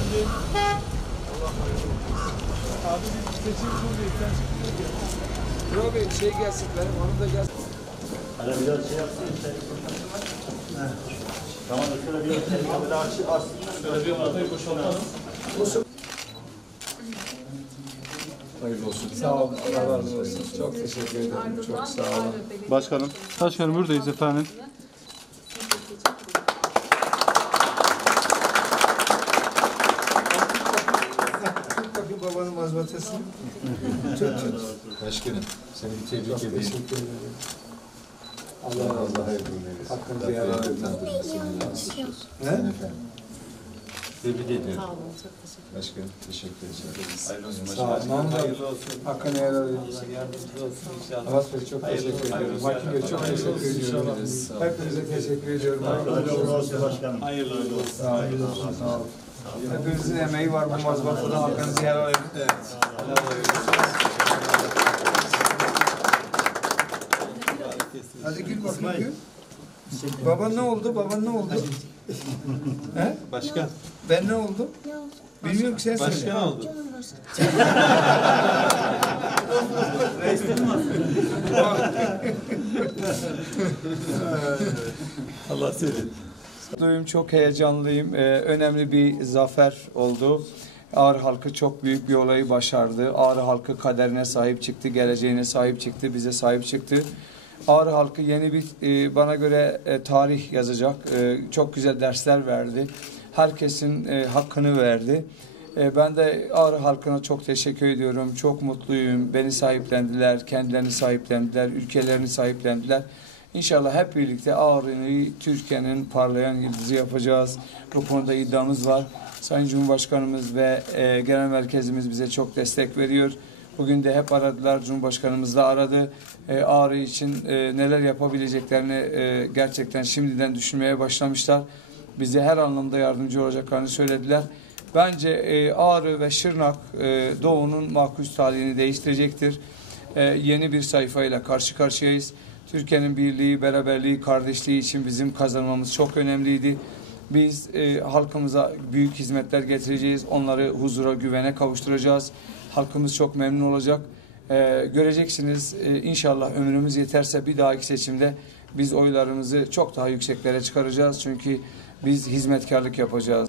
geldin. Allah hayırlı olsun. Abi biz seçim kuruluyken çıktık ya. Burak Bey şey gelsin benim, onun da gelsin. Hani biraz şey yapsın işte. Tamam da şöyle bir böyle aç. Şöyle bir adayı boşaltalım. Hayırlı olsun. Sağ olun. Allah razı olsun. Çok teşekkür ederim. Çok sağ olun. Başkanım buradayız efendim. Bakın babanın mazbatasını. Başkanım, seni bir tebrik edeyim. Teşekkür ederim. Allah razı olsun. Hakkınızı helal edin. Ne? Tebrik ediyorum. Sağ olun, çok teşekkür ederim. Başkanım, teşekkür ederiz. Hayırlı olsun Sağ olun. Hayırlı olsun. Hakkını helal edin. Yardımcı olsun inşallah. Abbas Bey çok teşekkür ediyorum. Hakim Bey çok teşekkür ediyorum. Hepinize teşekkür ediyorum. Hayırlı olsun başkanım. Hayırlı olsun. Sağ olun. Sağ olun. Hepinizin emeği var bu mazbatada. Hakkınızı helal edin. Hadi gül bakayım gül. Baban ne oldu? Baban ne oldu? He? Başkan. Ben ne oldum? Bilmiyorum ki sen söyle. Başkan oldu. Allah seni. Mutluyum, çok heyecanlıyım. Önemli bir zafer oldu. Ağrı halkı çok büyük bir olayı başardı. Ağrı halkı kaderine sahip çıktı, geleceğine sahip çıktı, bize sahip çıktı. Ağrı halkı yeni bir bana göre tarih yazacak. Çok güzel dersler verdi. Herkesin hakkını verdi. Ben de Ağrı halkına çok teşekkür ediyorum. Çok mutluyum. Beni sahiplendiler, kendilerini sahiplendiler, ülkelerini sahiplendiler. İnşallah hep birlikte Ağrı'yı Türkiye'nin parlayan yıldızı yapacağız. Bu konuda iddiamız var. Sayın Cumhurbaşkanımız ve Genel Merkezimiz bize çok destek veriyor. Bugün de hep aradılar. Cumhurbaşkanımız da aradı. Ağrı için neler yapabileceklerini gerçekten şimdiden düşünmeye başlamışlar. Bize her anlamda yardımcı olacaklarını söylediler. Bence Ağrı ve Şırnak Doğu'nun makus talihini değiştirecektir. Yeni bir sayfayla karşı karşıyayız. Türkiye'nin birliği, beraberliği, kardeşliği için bizim kazanmamız çok önemliydi. Biz halkımıza büyük hizmetler getireceğiz. Onları huzura, güvene kavuşturacağız. Halkımız çok memnun olacak. Göreceksiniz inşallah ömrümüz yeterse bir dahaki seçimde biz oylarımızı çok daha yükseklere çıkaracağız. Çünkü biz hizmetkarlık yapacağız.